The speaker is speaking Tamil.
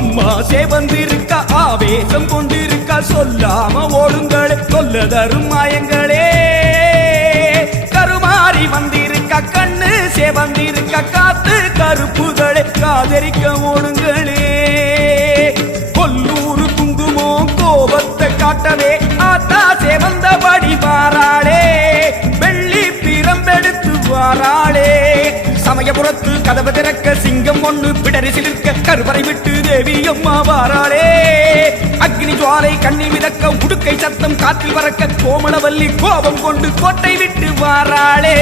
அம்மா சேவந்திருக்க ஆவேசம் கொண்டிருக்க சொல்லாம ஓடுங்களே சொல்ல தரும் மாயங்களே கருமாறி வந்திருக்க கண்ணு சேவந்திருக்க காத்து கருப்புகளே காதரிக்க ஓடுங்களே கொல்லூரு குங்குமோ கோபத்தை காட்டவே ஆத்தா சேவந்தபடி வாராளே வெள்ளி பிரம்பெடுத்து வாராளே சமயபுரத்து கதவு திறக்க சிங்கம் ஒண்ணு பிடரி சிலிர்க்க கருவறை விட்டு தேவி அம்மா வாராளே அக்னி ஜுவாலை கண்ணில் மிதக்க உடுக்கை சத்தம் காற்றில் பறக்க கோமளவல்லி கோபம் கொண்டு கோட்டை விட்டு வாராளே